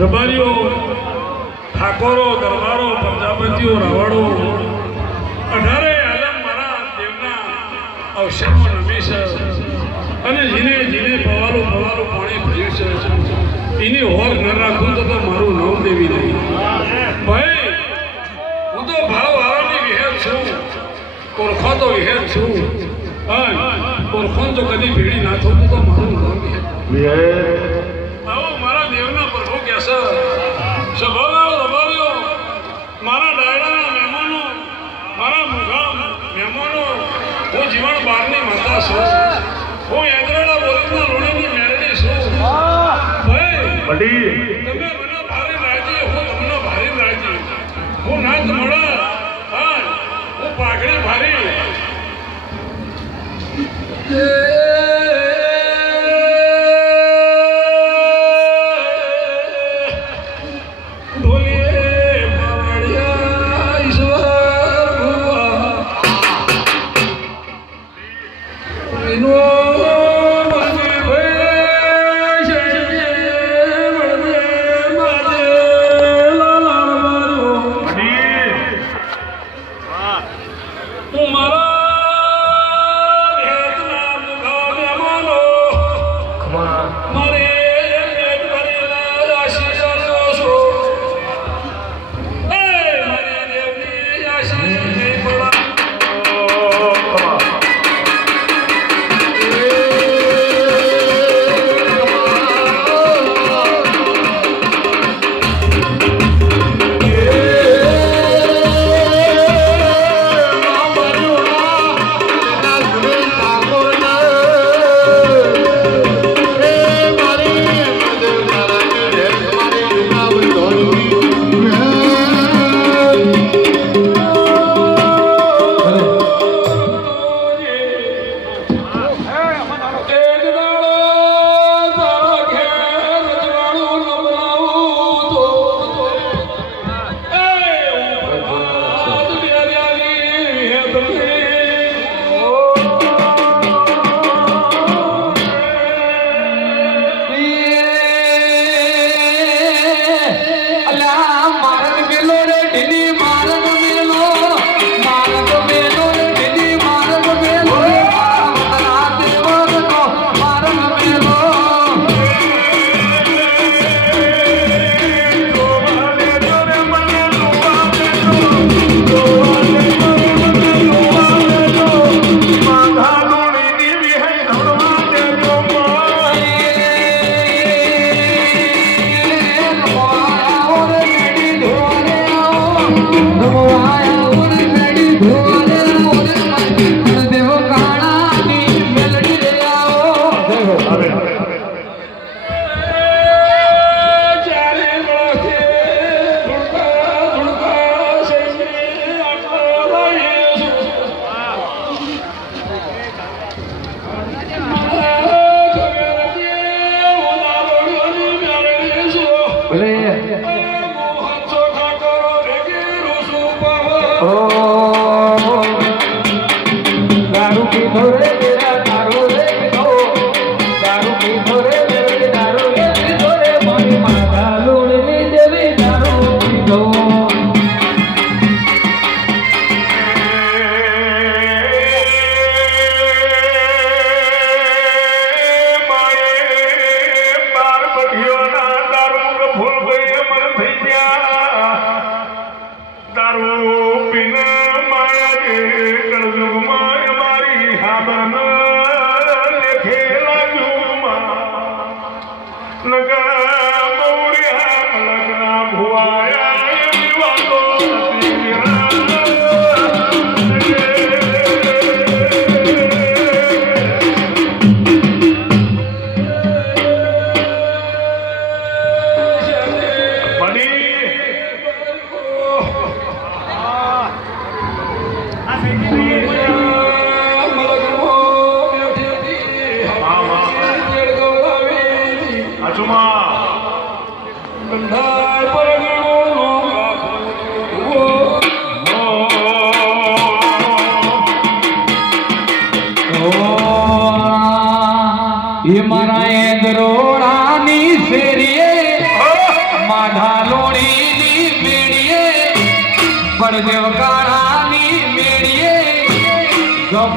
રબારીઓ, ઠાકોરો, દરબારો, પ્રજાપતિઓ, રાવણો 18 આલમ મારા દેવના અવસરમાં નમે છે અને જીને પવાલું પાણી ભર્યું છે એની હોર ન રાખું તો મારું નામ દેવી નહીં. ભાઈ હું તો ભાવવાળાની વિહેર છું, ઓળખો તો વિહેર છું. ઓળખો તો કદી ભેડી ના થતું તો મારું નામ વિહેર. મારા દેવના પ્રભુ કહેશે સભાના રબારીઓ, મારા ડાયડાના મહેમાનો, મારા મુઘા મહેમાનો, હું જીવન બારની માતા છું, હું યાદરાના બોલના લોણીની મેળવી છું. ભાઈ તમે મને ભારે રાજી, હું તમને ભારે રાજી, હું નાચ મળે, હું પાઘડી ભારી.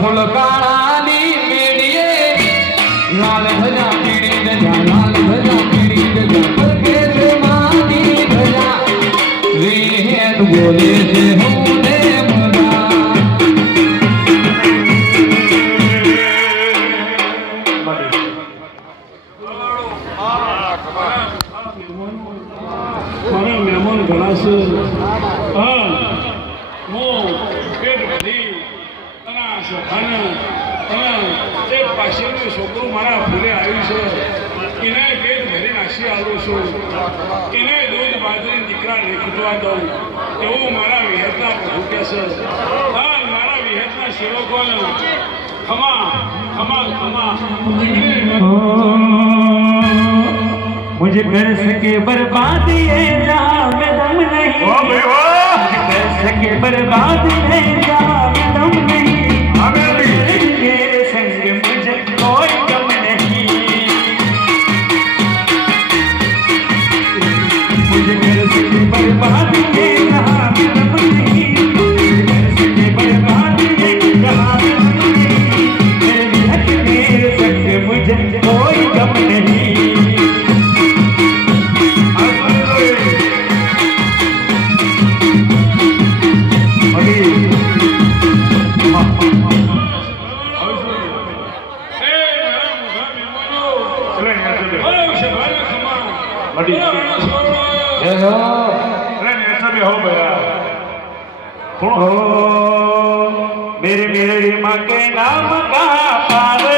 ફૂલકાળાની મેડીએ લાલ ધજા પીળી ધજા લાલ ધજા પીળી ધજા પરકે છે માની ધજા વેદ બોલે છે હું ને મજા મારા મહેમાન ઘણા છે હા હું પેટ ભરી એક પાછળનું છોકરું મારા ફૂલે આવ્યું છે એને પેટ ભરી નાસી આવું છું એને દૂધ બાજરી દીકરા નીકળવા દઉં એવું મારા વિહેતના પ્રભુ કહે છે હા મારા વિહેતના સેવકોને ખમા ખમા ખમા मुझे कर सके बर्बाद ये जहाँ में दम नहीं मुझे कर सके बर्बाद ये जहाँ में दम नहीं मेरे संग मुझे कोई गम नहीं मुझे कर सके बर्बाद ये जहाँ में दम नहीं मुझे कर सके बर्बाद ये जहाँ में दम नहीं मेरे संग मुझे कोई गम नहीं मेरे मेरे माँ के नाम का पार